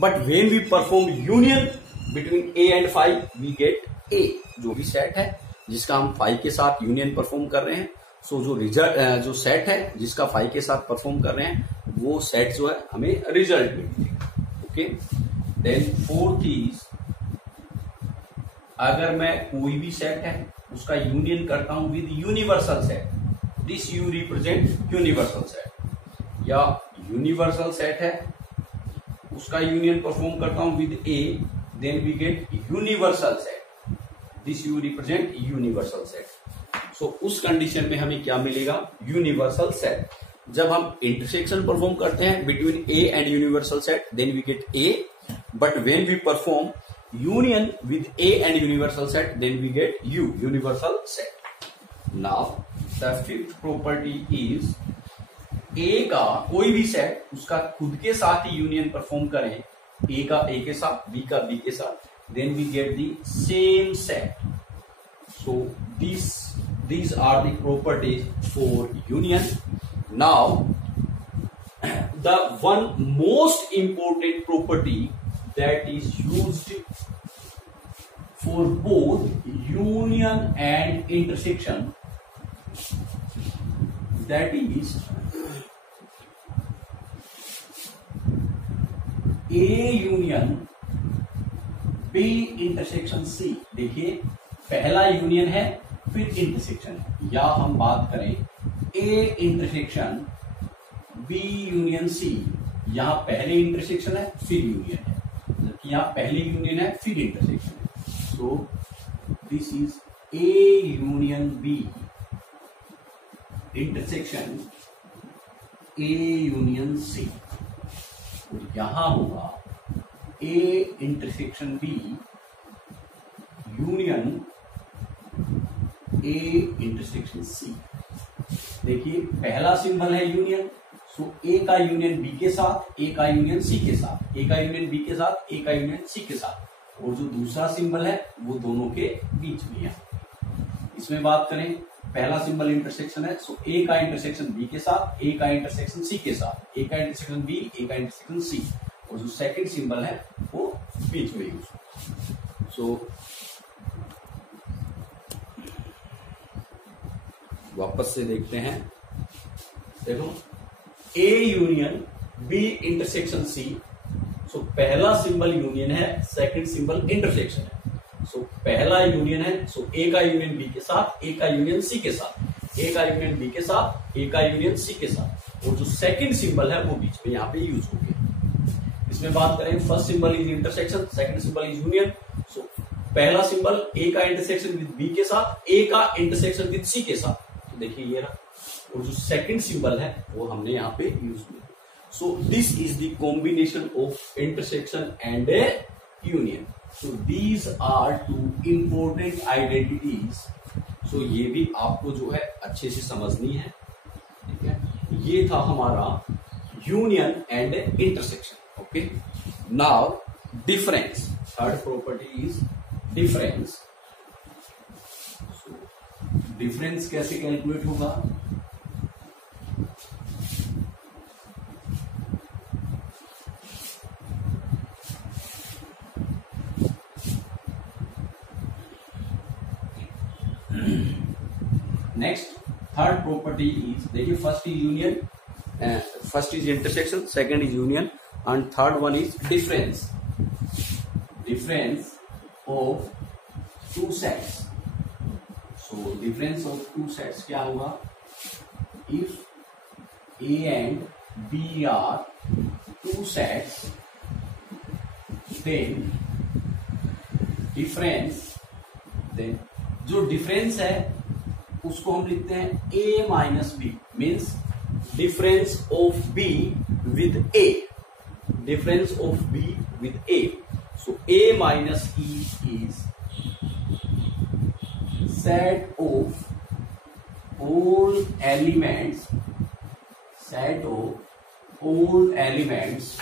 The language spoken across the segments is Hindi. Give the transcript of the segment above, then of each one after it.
But when we perform union between A and five we get A. जो भी सेट है जिसका हम फाइव के साथ यूनियन परफॉर्म कर रहे हैं, सो जो रिजल्ट जो सेट है जिसका फाइव के साथ परफॉर्म कर रहे हैं वो सेट जो है हमें रिजल्ट मिलेगा। ओके, देन फोर्थ इज अगर मैं कोई भी सेट है उसका यूनियन करता हूं with universal set, this U represent universal set, या यूनिवर्सल सेट है उसका यूनियन परफॉर्म करता हूं with A, then we get universal set, this U represent universal set. So उस कंडीशन में हमें क्या मिलेगा, यूनिवर्सल सेट। जब हम इंटरसेक्शन परफॉर्म करते हैं between A and universal set then we get A, but when we perform union with A and universal set then we get U, universal set. Now the fifth property is A का कोई भी सेट उसका खुद के साथ ही यूनियन परफॉर्म करें, A का A के साथ, B का B के साथ, then we get the same set. So these are the properties for union. Now the one most important property that is used for both union and intersection, that is A union B intersection C। देखिए पहला यूनियन है फिर इंटरसेक्शन, या हम बात करें A intersection B union C, यहां पहले इंटरसेक्शन है फिर यूनियन है, यहां पहले यूनियन है फिर इंटरसेक्शन है। So this is A union B intersection A union C, और यहां होगा A intersection B union A intersection C। देखिए पहला सिंबल है यूनियन, सो ए का यूनियन बी के साथ, ए का यूनियन सी के साथ, ए का यूनियन बी के साथ, ए का यूनियन सी के साथ, और जो दूसरा सिंबल है वो दोनों के बीच में है। इसमें बात करें पहला सिंबल इंटरसेक्शन है, सो ए का इंटरसेक्शन बी के साथ, ए का इंटरसेक्शन सी के साथ, ए का इंटरसेक्शन बी, ए का इंटरसेक्शन सी, और जो सेकंड सिंबल है वो बीच में यूज। सो वापस से देखते हैं, देखो A union B intersection C, सो पहला सिंबल यूनियन है, सेकंड सिंबल इंटरसेक्शन है। सो पहला यूनियन है, सो A का यूनियन B के साथ, A का यूनियन C के साथ, A का यूनियन B के साथ, A का यूनियन C के साथ, और जो सेकंड सिंबल है वो बीच में यहाँ पे यूज हो गया। इसमें बात करें first symbol is intersection, second symbol is union, so पहला सिंबल A का इंटरसेक्शन विद B के साथ, A का इंटरसेक्शन विद C के साथ, तो देखिए ये रहा, और जो सेकंड सिंबल है वो हमने यहाँ पे यूज किया। So this is the combination of intersection and a union. So these are two important identities. So ये भी आपको जो है अच्छे से समझनी है, ठीक है। ये था हमारा union and intersection. Okay, now difference, third property is difference. Difference कैसे कैलकुलेट होगा, नेक्स्ट थर्ड प्रॉपर्टी इज, देखिए first is union, first is intersection, second is union, and third one is difference, difference of two sets. So difference of two sets क्या होगा, if A and B are two sets then difference, then जो डिफरेंस है उसको हम लिखते हैं a minus B, means difference of b with a, difference of b with a। So a minus e is set of all elements, set of all elements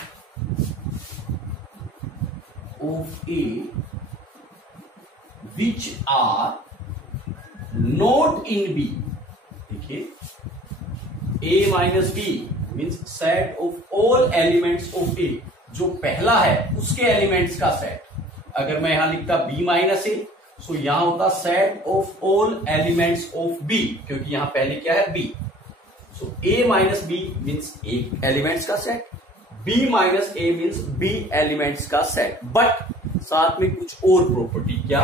of a which are not in B। देखिए A minus B means set of all elements of A जो पहला है उसके एलिमेंट्स का सेट। अगर मैं यहां लिखता b माइनस ए, सो यहां होता set of all elements of b, क्योंकि यहां पहले क्या है b। So a minus b means A elements का सेट, b माइनस ए मीन्स b एलिमेंट्स का सेट। बट साथ में कुछ और प्रॉपर्टी, क्या?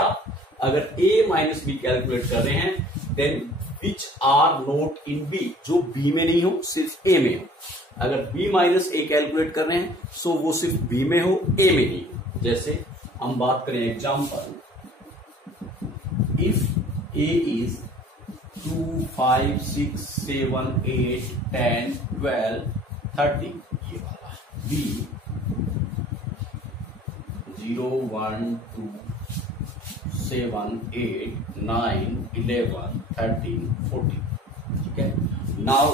अगर a माइनस b कैलकुलेट कर रहे हैं then which are not in b, जो b में नहीं हो सिर्फ a में हो। अगर b माइनस ए कैलकुलेट कर रहे हैं सो वो सिर्फ b में हो, a में नहीं हो। जैसे हम बात करें एग्जाम्पल, इफ a इज 2, 5, 6, 7, 8, 10, 12, 13, ये वाला। b 0, 1, 2, 7, 8, 9, 11, 13, 14, ठीक है। Now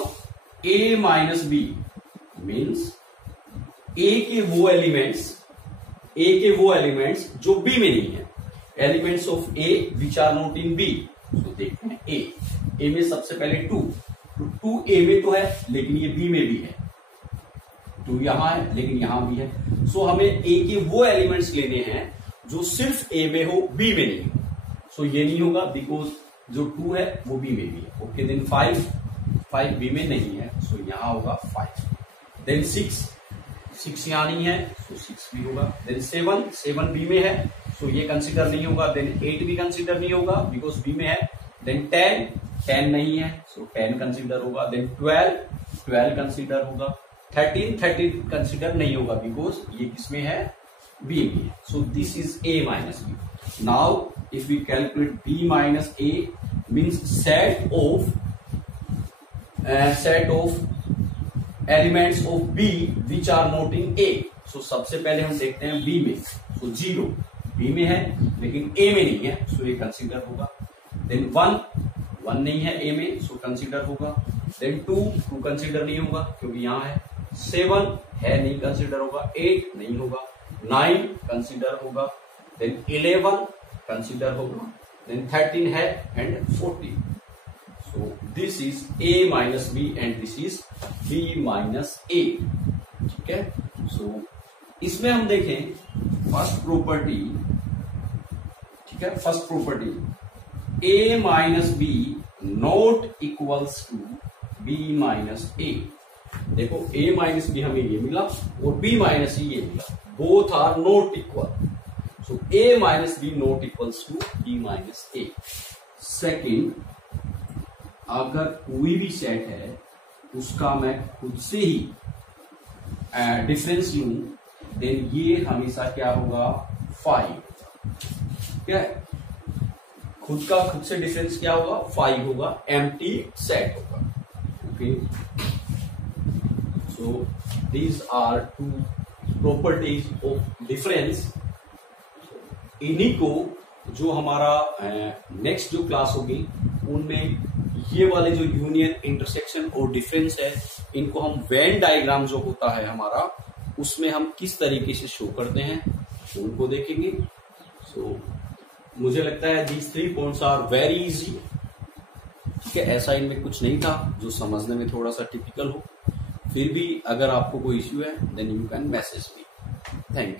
a minus B means a के वो एलिमेंट्स जो b में नहीं है, elements of a which are not in b। तो देखते हैं a में सबसे पहले 2 a में तो है लेकिन ये b में भी है, 2 यहां है लेकिन यहां भी है। सो हमें a के वो एलिमेंट्स लेने हैं जो सिर्फ a में हो, b में नहीं हो। सो ये नहीं होगा बिकॉज जो 2 है वो b में भी है। ओके, देन 5 b में नहीं है, सो यहां होगा 5। देन 6 यहां नहीं है, सो 6 भी होगा। देन 7 b में है, सो ये कंसीडर नहीं होगा। देन 8 भी कंसीडर नहीं होगा बिकॉज b में है। देन 10 नहीं है, सो 10 कंसीडर होगा। देन 12 कंसीडर होगा। 13 कंसीडर नहीं होगा बिकॉज ये किसमें है, b में है। So this is a minus b। Now if we calculate b minus a means set of elements of b which are not in a। So सबसे पहले हम देखते हैं b में। सो 0 b में है लेकिन a में नहीं है, सो ये कंसीडर होगा। देन 1 नहीं है a में, सो कंसीडर होगा। देन 2 कंसीडर नहीं होगा क्योंकि यहां है। 7 है, नहीं कंसीडर होगा। 8 नहीं होगा। 9 कंसीडर होगा। देन 11 कंसीडर होगा। देन 13 है and 14। So this is a minus b and this is b minus a, ठीक है। So इसमें हम देखें फर्स्ट प्रॉपर्टी, ठीक है। First property a minus b not equals to b minus a। देखो a माइनस b हमें ये मिला और b माइनस c ये मिला, both are not equal. So a minus b not equals to b minus a। Second, अगर कोई भी सेट है उसका मैं खुद से ही डिफरेंस लूं देन ये हमेशा क्या होगा, 5। क्या है, खुद से डिफरेंस क्या होगा, 5 होगा, एम्प्टी सेट होगा। Okay, so these are 2 properties of difference. इन्हीं को जो हमारा नेक्स्ट जो क्लास होगी उनमें ये वाले जो यूनियन, इंटरसेक्शन और डिफरेंस है, इनको हम वेन डायग्राम जो होता है हमारा उसमें हम किस तरीके से शो करते हैं उनको देखेंगे। सो मुझे लगता है these 3 points are very easy, ठीक है। ऐसा इनमें कुछ नहीं था जो समझने में थोड़ा सा टिपिकल हो। फिर भी अगर आपको कोई इश्यू है then you can message me. Thank you.